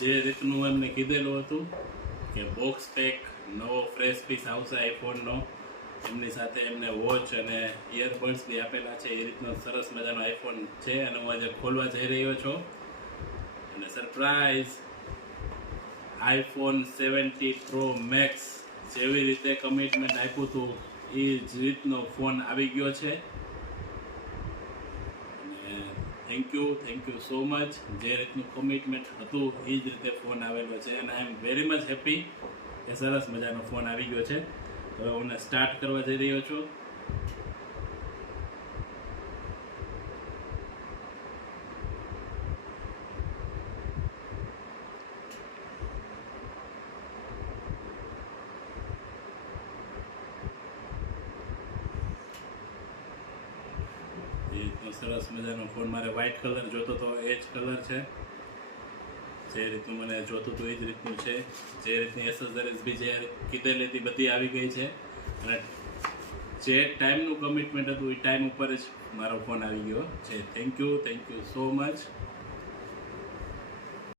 જે રીતનું એમને કીધેલું હતું કે બોક્સ પેક નવો ફ્રેશ પીસ આવશે આઈફોનનો, એમની સાથે એમને વોચ અને ઇયરબડ્સ બી આપેલા છે. એ રીતનો સરસ મજાનો આઈફોન છે અને હું આજે ખોલવા જઈ રહ્યો છું. અને સરપ્રાઈઝ આઈફોન 70 પ્રો મેક્સ જેવી રીતે કમિટમેન્ટ આપ્યું હતું એ જ રીતનો ફોન આવી ગયો છે. અને થેન્ક યુ સો મચ. જે રીતનું કમિટમેન્ટ હતું એ જ રીતે ફોન આવેલો છે અને આઈ એમ વેરી મચ હેપી કે સરસ મજાનો ફોન આવી ગયો છે. હવે હું સ્ટાર્ટ કરવા જઈ રહ્યો છું. એ રીતનો સરસ મજાનો ફોન, મારે વ્હાઇટ કલર જોતો તો એ જ કલર છે. જે રીતનું મને જોતું હતું એ જ રીતનું છે. જે રીતની એસેસરીઝ બી જે કીધેલી હતી બધી આવી ગઈ છે. અને જે ટાઈમનું કમિટમેન્ટ હતું એ ટાઈમ ઉપર જ મારો ફોન આવી ગયો છે. Thank you so much.